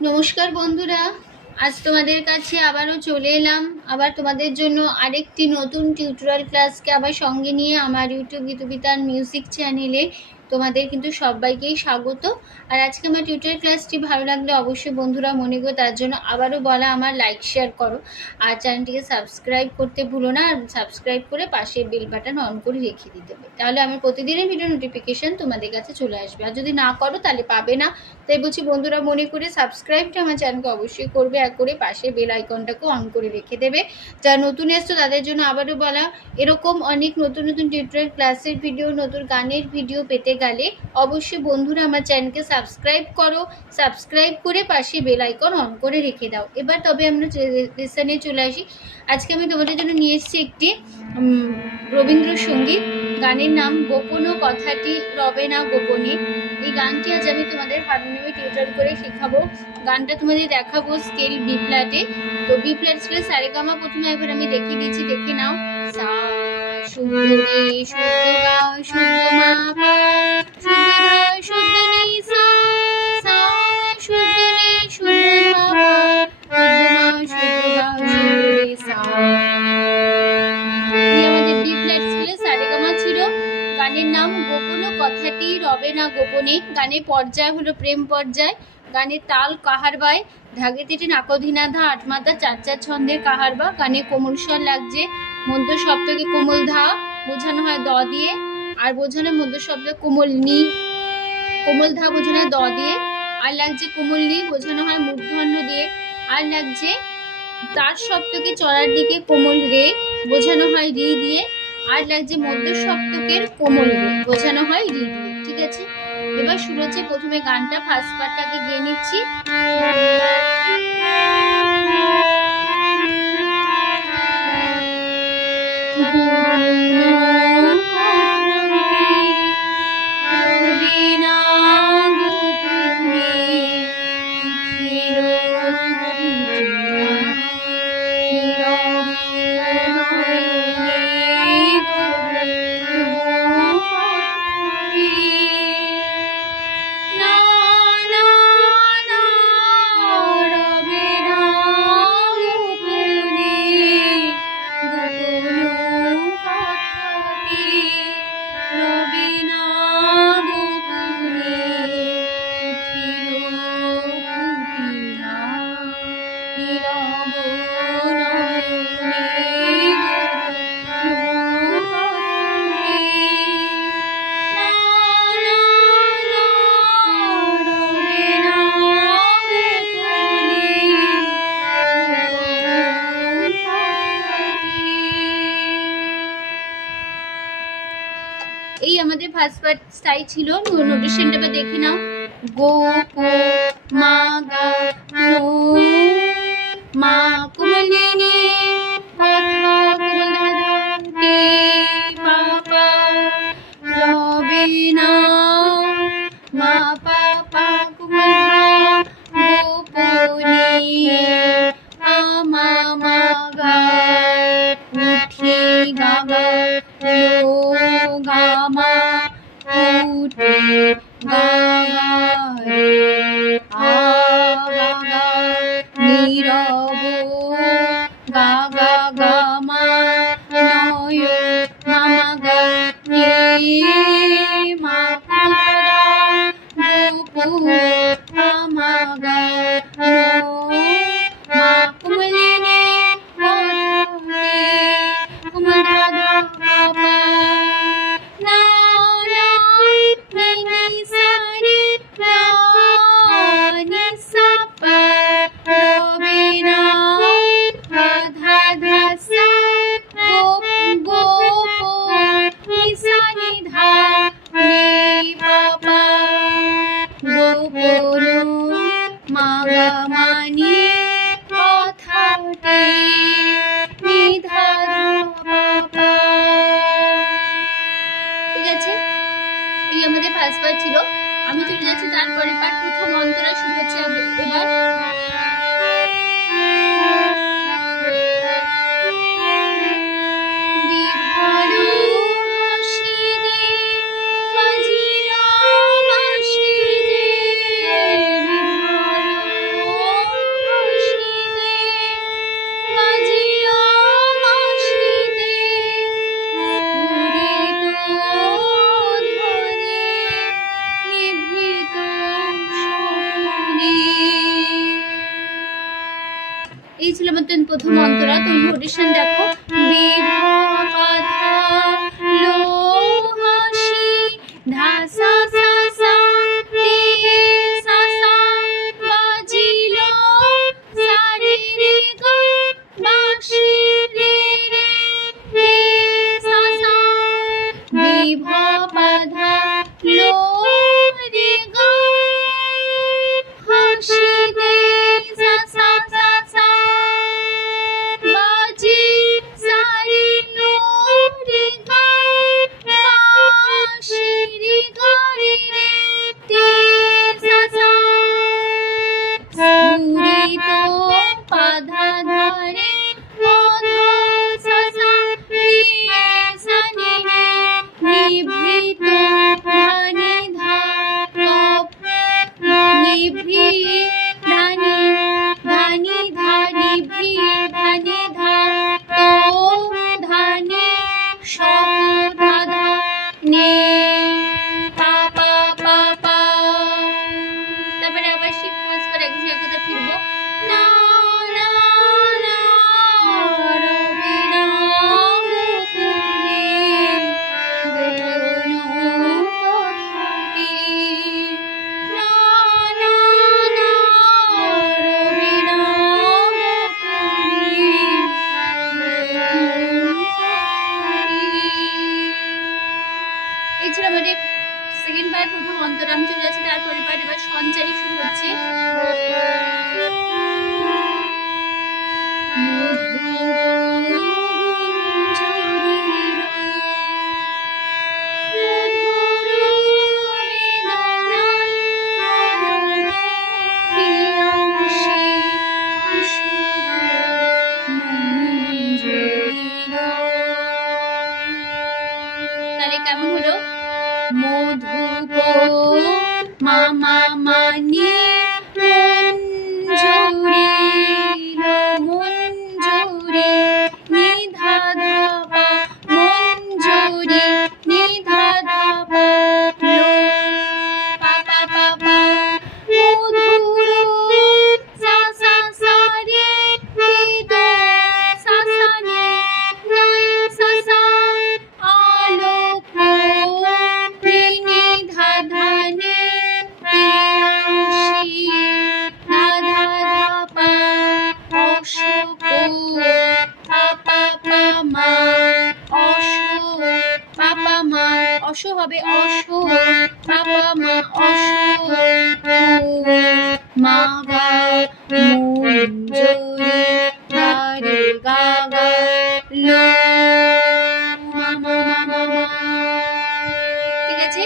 নমস্কার বন্ধুরা, আজ তোমাদের কাছে আবারও চলে এলাম। আবার তোমাদের জন্য আরেকটি নতুন টিউটোরিয়াল ক্লাসকে আবার সঙ্গে নিয়ে আমার ইউটিউব গীতবিতান মিউজিক চ্যানেলে তোমাদের কিন্তু সবাইকেই স্বাগত। আর আজকে আমার টিউটোরিয়াল ক্লাসটি ভালো লাগলে অবশ্যই বন্ধুরা মনে করো, তার জন্য আবারও বলা আমার লাইক শেয়ার করো আর চ্যানেলটিকে সাবস্ক্রাইব করতে ভুলো না। আর সাবস্ক্রাইব করে পাশে বেল বাটন অন করে রেখে দিতে হবে, তাহলে আমার প্রতিদিনের ভিডিও নোটিফিকেশন তোমাদের কাছে চলে আসবে। আর যদি না করো তাহলে পাবে না। তাই বলছি বন্ধুরা, মনে করে সাবস্ক্রাইবটা আমার চ্যানেলকে অবশ্যই করবে, আর করে পাশে বেল আইকনটাকে অন করে রেখে দেবে। যারা নতুন এসছো তাদের জন্য আবারও বলা, এরকম অনেক নতুন নতুন টিউটোরিয়াল ক্লাসের ভিডিও, নতুন গানের ভিডিও পেতে গেলে অবশ্যই বন্ধুরা আমার চ্যানেলকে সাবস্ক্রাইব করো। সাবস্ক্রাইব করে পাশে বেল আইকন অন করে রেখে দাও। এবার তবে আমরা লেসনে চলে আসি। আজকে আমি তোমাদের জন্য নিয়ে এসেছি একটি রবীন্দ্রসঙ্গীত। গানের নাম গোপন কথাটি রবে না গোপনে। এই গানটি আজ আমি তোমাদের হারমোনিয়ামে টিউটর করে শেখাবো। গানটা তোমাদের দেখাবো স্কেল বি ফ্ল্যাটে। তো বি ফ্ল্যাট স্কেলে সারেগামা প্রথমে একবার আমি দেখিয়ে দিচ্ছি, দেখে নাও। সা শুদ্ধ রে শুদ্ধ গা শুদ্ধ মা পা শুদ্ধ ধা শুদ্ধ নি সা সা শুদ্ধ রে শুদ্ধ মা পা শুদ্ধ মা শুদ্ধ গা শুদ্ধ রে সা। আমাদের বি ফ্ল্যাট স্কেলে সারেগামা ছিল। গানের নাম গোপন কথাটি রবে না গোপনে। গানের পর্যায় হলো প্রেম পর্যায়। গানের তাল কাহারবায়, ধাগে তেটে নাকধিনাধা আটমাতা চার চার ছন্দের কাহারবা। গানে কোমল স্বর লাগছে, মধ্য শব্দকে কোমল ধা বোঝানো হয় দ দিয়ে, আর বোঝানো মধ্য শব্দ কোমল নি, কোমল ধা বোঝানো হয় দ দিয়ে, আর লাগছে কোমল নি বোঝানো হয় মূর্ধন্য দিয়ে, আর লাগছে তার শব্দকে চড়ার দিকে কোমল রে বোঝানো হয় রি দিয়ে, আর লাগছে মধ্য সপ্তকের কোমল রে বোঝানো হয় রি দিয়ে। ঠিক আছে, এবার শুরু হচ্ছে। প্রথমে গানটা ফার্স্ট পার্টটাকে গেয়ে নিচ্ছি। এই আমাদের ফার্স্ট পার্ট স্টাইল ছিল। নোটেশনটা দেখে নাও। গো পো মা গা নো মা কোমলিনী কথা কোমল ধাধা তে পা পা রবে না মা পা পা কোমল ধা গোপনী আমা মা গা উঠি গা গা লো গা মা উঠি গা গা রে আ গা গা নীরব গা গা গা মা নয় মামা গা রে মা গোপ আমা গা নো মা কুমলিনী কোমল ধাধা পা পা না না নি সা রে না নি সা পা রবে না ধা ধা সা গোপ গোপ নি সা নি ধা রে পা পা গোপন মা গা মানি কথাটি নিধা পা পা। ঠিক আছে, এই আমাদের ফার্স্ট পার্ট ছিল। আমি চলে যাচ্ছি তারপরে পার্ট। প্রথম অন্তরা শুরু হচ্ছে এবার। মতন প্রথম অন্তরা, তুমি নোটেশন দেখো। বিভা ধা লো হাসি ধা সা সা সা রে সা সা বাজিল সা রে রে গা বাঁশি রে রে রে সা সা বিভা ধা লো রে গা হাসি রে সা সা সা সা বাজি সা রে লো রে গা বাঁশি রে গা রে রে তে সা সা স্ফুরিত পাধা ধরে অধা সা সা রে সা নি রে নিভৃত ধানি ধা কপ নিভৃ ধানি ধানি ধা নিভৃ ধানি ধা তো ধানি সপ ধা ধা নে পা পা পা পা। তারপরে আবার শিব কাজ করে একসাথে ফিরবো। না না না রবি রাম তুমি গোপন কথাটি। না না না রবি রাম তুমি গোপন কথাটি। এই ছিল আমাদের সেকেন্ড পার্ট, প্রথম অন্তরাম চলে যাচ্ছে, তারপরে পার্ট এবার সঞ্চারী শুরু হচ্ছে। তাহলে কেমন হলো? মধুপ মামা মানি মঞ্জুরি মঞ্জুরি নিধা ধাপা মঞ্জুরি নিধা ধাপা লো পা পা পা পা মধুর সা সা সা রে রে দো সা সা রে রে সা সা আলোক রে নিধা ধানে প্রিয়াংশী ধা ধা ধাপা অশোক পা পা পা মা অশোক পা পা মা অশো হবে অশোক পা পা মা অশোক মা গা মঞ্জুরি গা রে গা গা লো মা মা মা মা। ঠিক আছে,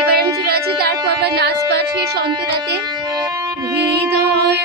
এবার আমি চলে যাচ্ছি তারপর আবার লাস্ট পার্ট শেষ অন্তরাতে। হৃদয়